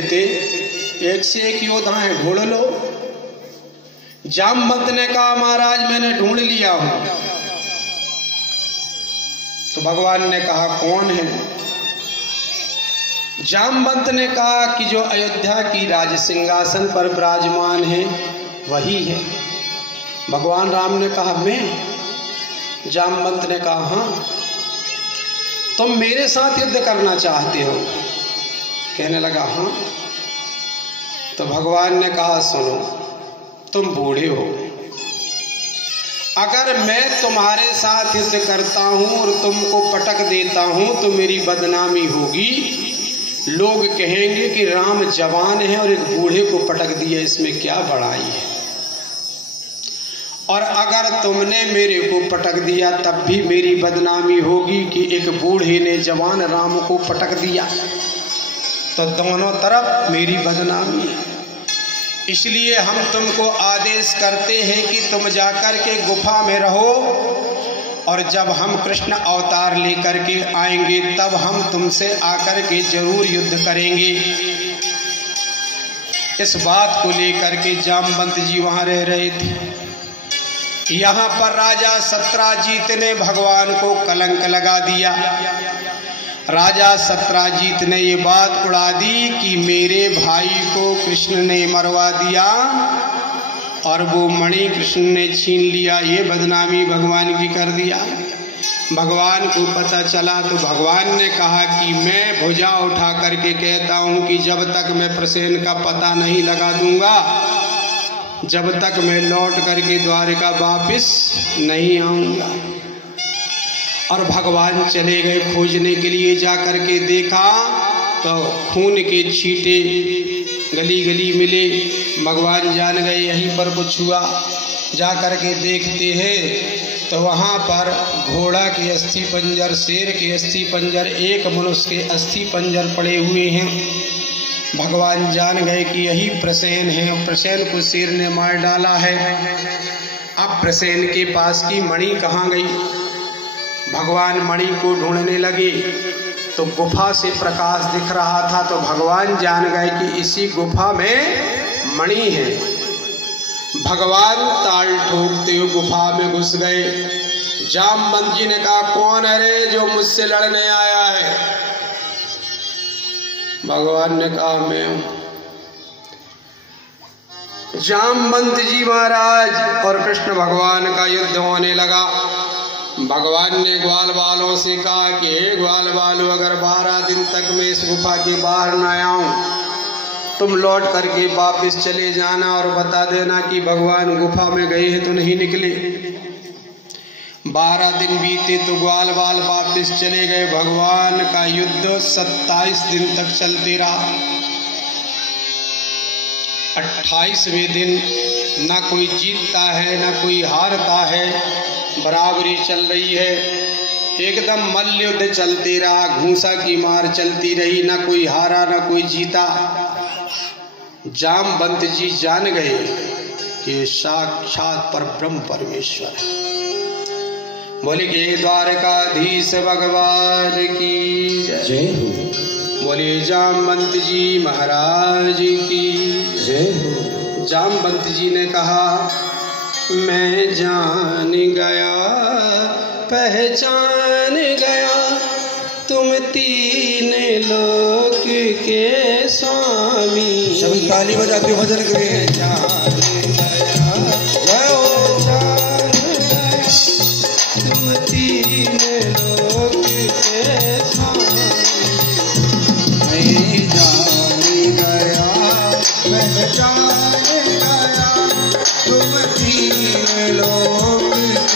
देते, एक से एक योद्धा है, ढूंढ लो। जामवंत ने कहा महाराज मैंने ढूंढ लिया हूं। तो भगवान ने कहा कौन है? जामवंत ने कहा कि जो अयोध्या की राज सिंहासन पर विराजमान है वही है। भगवान राम ने कहा मैं? जामवंत ने कहा हाँ। तुम मेरे साथ युद्ध करना चाहते हो? कहने लगा हाँ। तो भगवान ने कहा सुनो, तुम बूढ़े हो, अगर मैं तुम्हारे साथ युद्ध करता हूं और तुमको पटक देता हूं तो मेरी बदनामी होगी। लोग कहेंगे कि राम जवान है और एक बूढ़े को पटक दिया, इसमें क्या बड़ाई है। और अगर तुमने मेरे को पटक दिया तब भी मेरी बदनामी होगी कि एक बूढ़े ने जवान राम को पटक दिया। तो दोनों तरफ मेरी बदनामी है। इसलिए हम तुमको आदेश करते हैं कि तुम जाकर के गुफा में रहो, और जब हम कृष्ण अवतार लेकर के आएंगे तब हम तुमसे आकर के जरूर युद्ध करेंगे। इस बात को लेकर के जामवंत जी वहां रह रहे थे। यहाँ पर राजा सत्राजीत ने भगवान को कलंक लगा दिया। राजा सत्राजीत ने ये बात उड़ा दी कि मेरे भाई को कृष्ण ने मरवा दिया और वो मणि कृष्ण ने छीन लिया, ये बदनामी भगवान की कर दिया। भगवान को पता चला तो भगवान ने कहा कि मैं भुजा उठा करके कहता हूँ कि जब तक मैं प्रसेन का पता नहीं लगा दूंगा, जब तक मैं लौट करके द्वारिका वापिस नहीं आऊंगा। और भगवान चले गए खोजने के लिए। जा करके देखा तो खून के छींटे गली गली मिले। भगवान जान गए यहीं पर कुछ हुआ। जा करके देखते हैं तो वहाँ पर घोड़ा के अस्थि पंजर, शेर के अस्थि पंजर, एक मनुष्य के अस्थि पंजर पड़े हुए हैं। भगवान जान गए कि यही प्रसेन है। प्रसेन को शेर ने मार डाला है। अब प्रसेन के पास की मणि कहाँ गई? भगवान मणि को ढूंढने लगे तो गुफा से प्रकाश दिख रहा था। तो भगवान जान गए कि इसी गुफा में मणि है। भगवान ताल ठोकते हुए गुफा में घुस गए। जामवंत जी ने कहा कौन है रे जो मुझसे लड़ने आया है? भगवान ने कहा मैं हूं। जामवंत जी महाराज और कृष्ण भगवान का युद्ध होने लगा। भगवान ने ग्वाल बालों से कहा कि हे ग्वाल बालों, अगर 12 दिन तक मैं इस गुफा के बाहर न आऊं, तुम लौट करके वापस चले जाना और बता देना कि भगवान गुफा में गए हैं तो नहीं निकले। 12 दिन बीते तो ग्वाल बाल वापस चले गए। भगवान का युद्ध 27 दिन तक चलते रहा। 28वें दिन ना कोई जीतता है ना कोई हारता है, बराबरी चल रही है। एकदम मल्ल युद्ध चलते रहा, घूसा की मार चलती रही, ना कोई हारा ना कोई जीता। जामवंत जी जान गए कि साक्षात पर ब्रह्म परमेश्वर है। बोले कि द्वारकाधीश भगवान की जय हो। बोले जामवंत जी महाराज की जय हो। जामवंत जी ने कहा मैं जान गया, पहचान गया, तुम 3 लोक के स्वामी। सभी ताली बजाते भजन करें। जान गया, जान गया, तुम 3 लोक के स्वामी। मैं जान गया, पहचान गया, तुम 3 लोक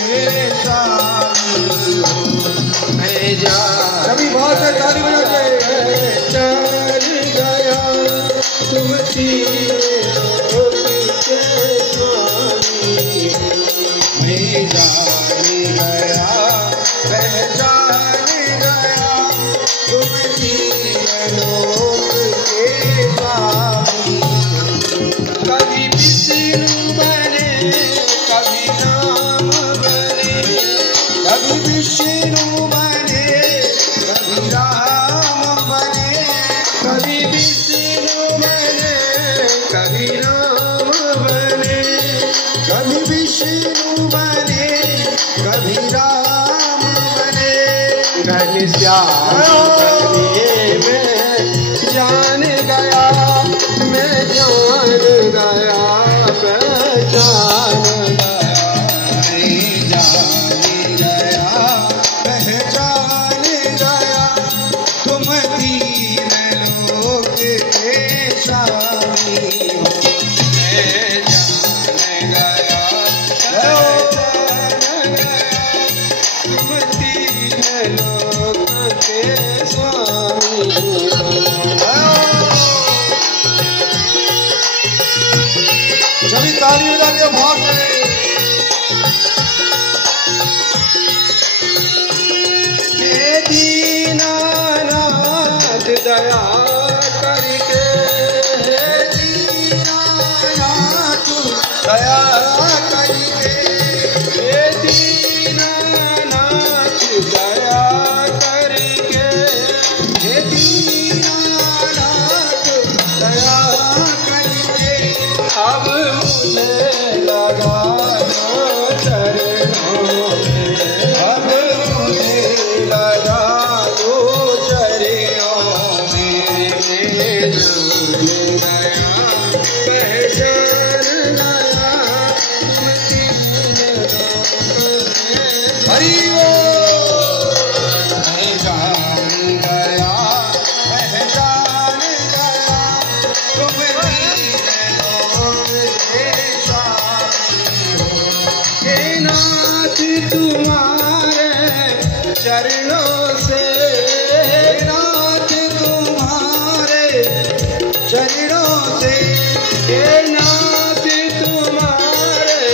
के स्वामी हो। मैं जान सभी बात है ताली बजाते। जान गया, तुम 3 लोक के स्वामी हो। मैं जान गया, पहचान गया, तुम 3 लोक के स्वामी हो। कभी विष्णु बने, कभी राम बने, कभी विष्णु बने, कभी राम बने, कभी विष्णु जाने में जान गया, मैं जान गया, पहचान गया, मैं जान गया, पहचान गया, तुम तीन लोक के स्वामी हो। मैं जान गया, पहचान गया, तुम तीन लोक के स्वामी हो। सभी ताली बजा के भाग गए। हे दीनानाथ दया करके, हे दीनानाथ दया करके, हे दीनानाथ दया करके, हे दीनानाथ दया करके, अब मुझे लगा दो चरणों में, अब मुझे लगा दो चरणों में। मैं जान गया, पहचान गया, तुम तीन लोक के। हरि बोल। मैं जान गया, पहचान गया, तुम तीन लोक के स्वामी हो। हे नाथ तुम्हारे चरणों से, नाथ तुम्हारे चरणों से, हे नाथ तुम्हारे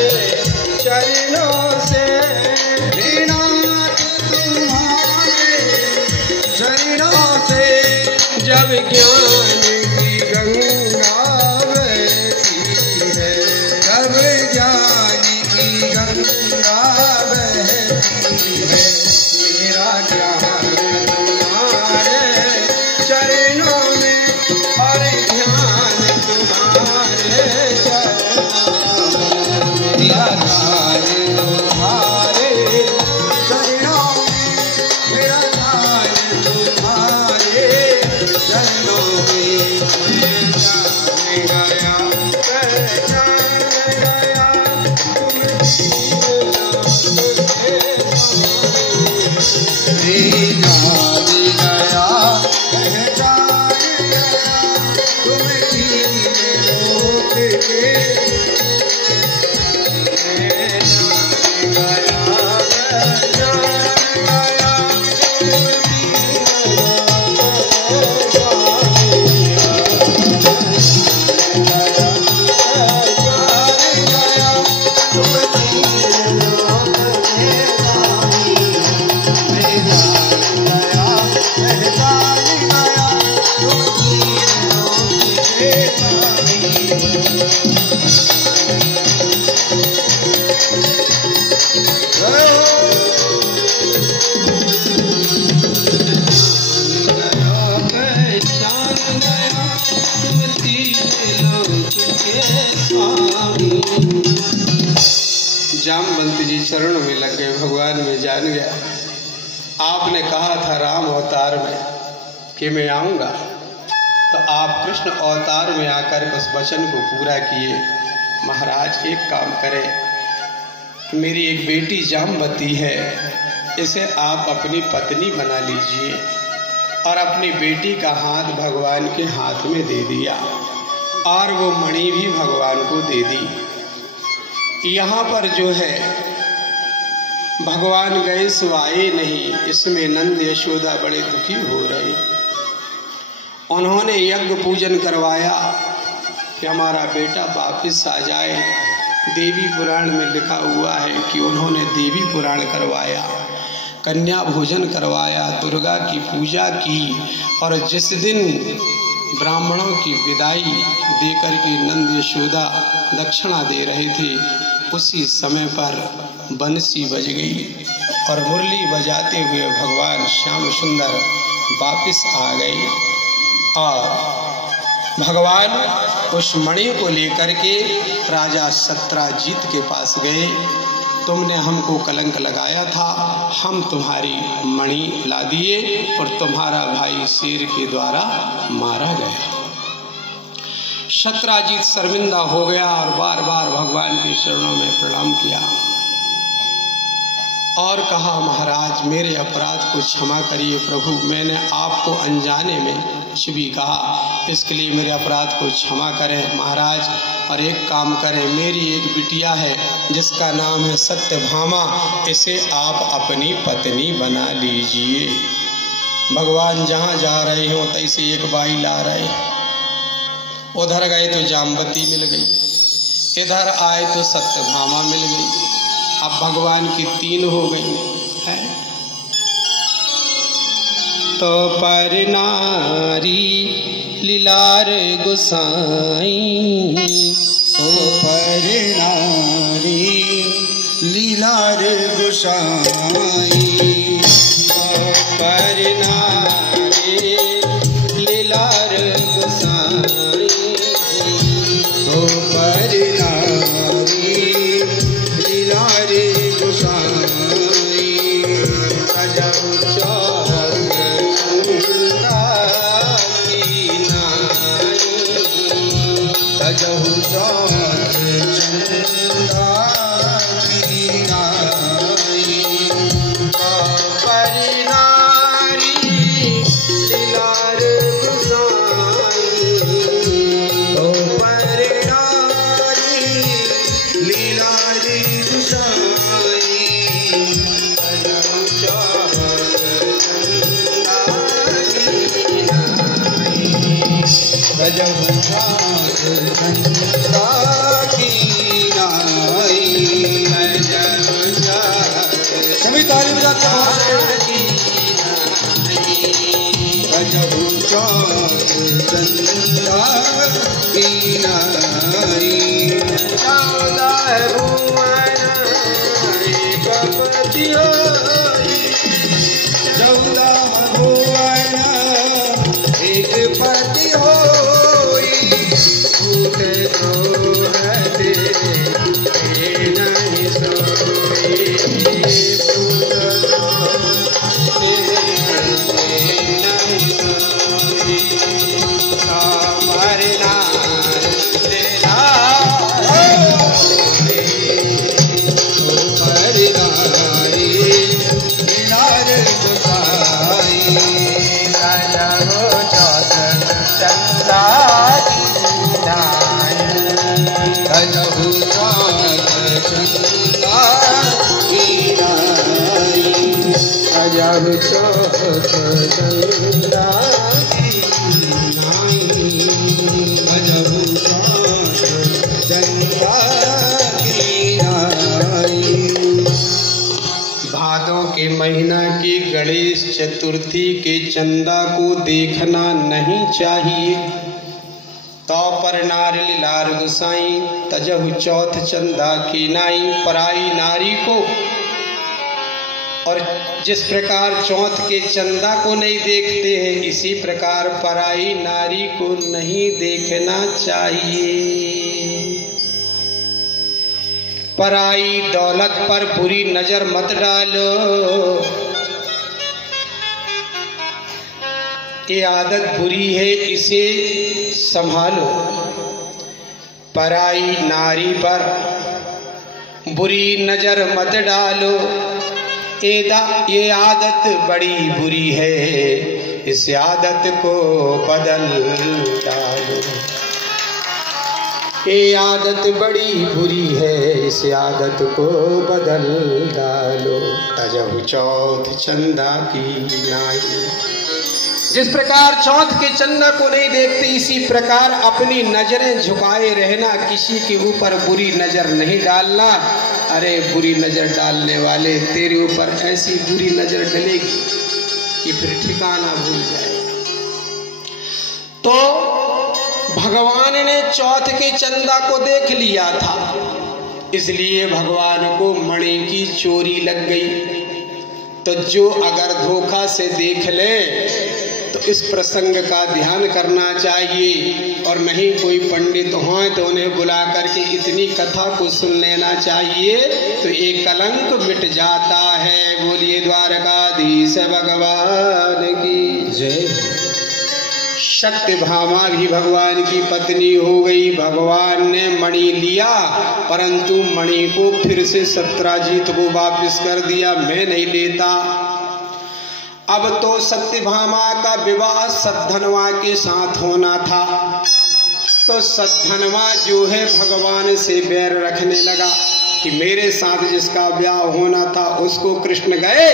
चरणों से, हे नाथ तुम्हारे चरणों से, जब ज्ञान की गंगा बहती है, तब ज्ञान की गंगा बहती है। मेरा ज्ञान तुम्हारे चरणों में और ध्यान तुम्हारे चरणों में, मेरा ज्ञान तुम्हारे चरणों में, मेरा ज्ञान तुम्हारे चरणों में। मैं जान गया, पहचान गया, तुम तीन लोक के स्वामी हो। मैं जान गया, पहचान गया, तुम तीन लोक के। मैं जान गया, पहचान गया, तुम तीन लोक के स्वामी हो। जामवंत जी चरणों में लग गए, भगवान में जान गया। आपने कहा था राम अवतार में कि मैं आऊंगा, तो आप कृष्ण अवतार में आकर उस वचन को पूरा किए। महाराज एक काम करें, मेरी एक बेटी जामवती है, इसे आप अपनी पत्नी बना लीजिए। और अपनी बेटी का हाथ भगवान के हाथ में दे दिया और वो मणि भी भगवान को दे दी। यहाँ पर जो है भगवान गए सो आए नहीं, इसमें नंद यशोदा बड़े दुखी हो रहे। उन्होंने यज्ञ पूजन करवाया कि हमारा बेटा वापस आ जाए। देवी पुराण में लिखा हुआ है कि उन्होंने देवी पुराण करवाया, कन्या भोजन करवाया, दुर्गा की पूजा की। और जिस दिन ब्राह्मणों की विदाई देकर के नंद यशोदा दक्षिणा दे रहे थे, उसी समय पर बंसी बज गई और मुरली बजाते हुए भगवान श्याम सुंदर वापस आ गए। और भगवान उस मणि को लेकर के राजा सत्राजीत के पास गए, तो तुमने हमको कलंक लगाया था, हम तुम्हारी मणि ला दिए और तुम्हारा भाई शेर के द्वारा मारा गया। सत्राजीत शर्मिंदा हो गया और बार बार भगवान के चरणों में प्रणाम किया और कहा, महाराज मेरे अपराध को क्षमा करिए प्रभु, मैंने आपको अनजाने में कुछ भी कहा, इसके लिए मेरे अपराध को क्षमा करें महाराज। और एक काम करें, मेरी एक बिटिया है जिसका नाम है सत्यभामा, इसे आप अपनी पत्नी बना लीजिए। भगवान जहाँ जा रहे हो तैसे एक बाई ला रहे, उधर गए तो जामवती मिल गई, इधर आए तो सत्यभामा मिल गई। अब भगवान की 3 हो गई है। तो पर नारी लीलार गोसाई, तो पर नारी लीलार गोसाई, तो पर नारी लीलार गोसाई, तो पर नारी लीलार गोसाई, सजहु चौथ चंदा की नाई, सजहु चौथ चंदा की नाई, पर नारी लीलार गोसाई, तो पर नारी लीलार गोसाई, सजहु चौथ चंदा की नाई, सजहु चौथ चंदा की नाई। सजहु चौथ सभी ताली बजाते हैं। सजहु चौथ चंदा की नाई, 14 भुवन एक पति होई, 14 भुवन एक पति होई, भूत द्रोहते नहीं सोई, भूत द्रोहते नहीं सोई, कामर नार तेरा पर नारी लीलार गोसाई, सजहु चौथ चंदा की नाई, सजहु चौथ चंदा की नाई, सजहु चौथ चंदा की नाई, सजहु चौथ चंदा की नाई। भादों के महीना की गणेश चतुर्थी के चंदा को देखना नहीं चाहिए। तो पर नारी लीलार गोसाई, तजहु चौथ चंदा की नाई, पराई नारी को, और जिस प्रकार चौथ के चंदा को नहीं देखते हैं, इसी प्रकार पराई नारी को नहीं देखना चाहिए। पराई दौलत पर बुरी नजर मत डालो, ये आदत बुरी है, इसे संभालो। पराई नारी पर बुरी नजर मत डालो, ये आदत बड़ी बुरी है, इस आदत को बदल डालो। ये आदत बड़ी बुरी है, इस आदत को बदल डालो। तजहु चौथ चंदा की नाई, जिस प्रकार चौथ के चंदा को नहीं देखते, इसी प्रकार अपनी नजरें झुकाए रहना, किसी के ऊपर बुरी नजर नहीं डालना। अरे बुरी नजर डालने वाले, तेरे ऊपर ऐसी बुरी नजर डलेगी कि फिर ठिकाना भूल जाए। तो भगवान ने चौथ के चंदा को देख लिया था, इसलिए भगवान को मणि की चोरी लग गई। तो जो अगर धोखा से देख ले तो इस प्रसंग का ध्यान करना चाहिए, और नहीं कोई पंडित हो तो उन्हें बुला करके इतनी कथा को सुन लेना चाहिए, तो एक कलंक मिट जाता है। बोलिए द्वारकाधीश भगवान की जय। सत्यभामा भी भगवान की पत्नी हो गई। भगवान ने मणि लिया, परंतु मणि को फिर से सत्राजीत को वापस कर दिया, मैं नहीं लेता। अब तो सत्यभामा का विवाह सद्धनवा के साथ होना था, तो सद्धनवा जो है भगवान से बैर रखने लगा कि मेरे साथ जिसका ब्याह होना था उसको कृष्ण गए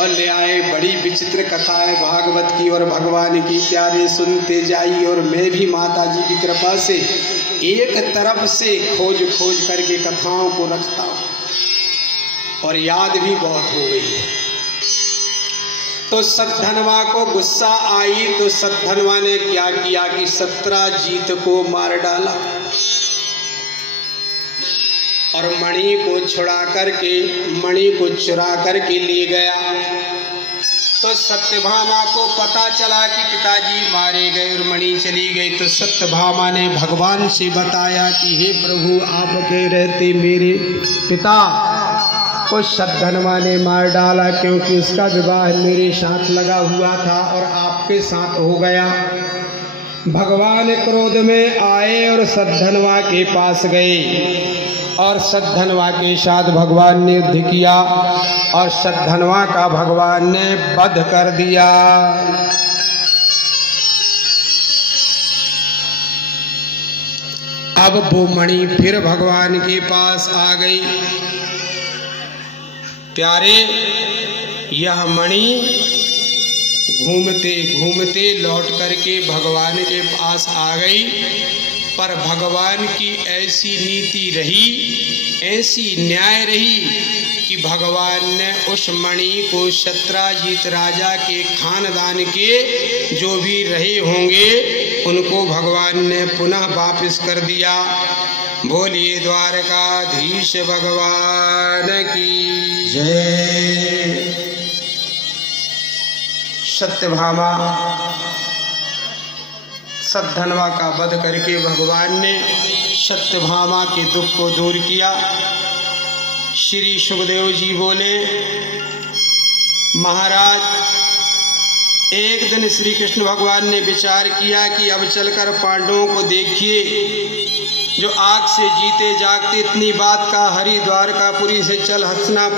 और ले आए। बड़ी विचित्र कथा है भागवत की, और भगवान की प्यारे सुनते जाइए। और मैं भी माता जी की कृपा से एक तरफ से खोज खोज करके कथाओं को रखता हूं, और याद भी बहुत हो गई है। तो सद्धनवा को गुस्सा आई, तो सद्धनवा ने क्या किया कि सत्राजीत को मार डाला और मणि को छुड़ा करके, मणि को चुरा करके ले गया। तो सत्यभामा को पता चला कि पिताजी मारे गए और मणि चली गई। तो सत्यभामा ने भगवान से बताया कि हे प्रभु, आपके रहते मेरे पिता को सद्धनवा ने मार डाला, क्योंकि उसका विवाह मेरे साथ लगा हुआ था और आपके साथ हो गया। भगवान क्रोध में आए और सद्धनवा के पास गए, और सद्धनवा के साथ भगवान ने युद्ध किया, और सद्धनवा का भगवान ने वध कर दिया। अब वो मणि फिर भगवान के पास आ गई। प्यारे, यह मणि घूमते घूमते लौट करके भगवान के पास आ गई, पर भगवान की ऐसी नीति रही, ऐसी न्याय रही कि भगवान ने उस मणि को सत्राजीत राजा के खानदान के जो भी रहे होंगे उनको भगवान ने पुनः वापस कर दिया। बोलिए द्वारकाधीश भगवान की जय। सत्यभामा सद्धनवा का वध करके भगवान ने सत्यभामा के दुख को दूर किया। श्री सुखदेव जी बोले, महाराज, एक दिन श्री कृष्ण भगवान ने विचार किया कि अब चलकर पांडवों को देखिए, जो आग से जीते जागते इतनी बात का हरिद्वार का पुरी से चल हंसना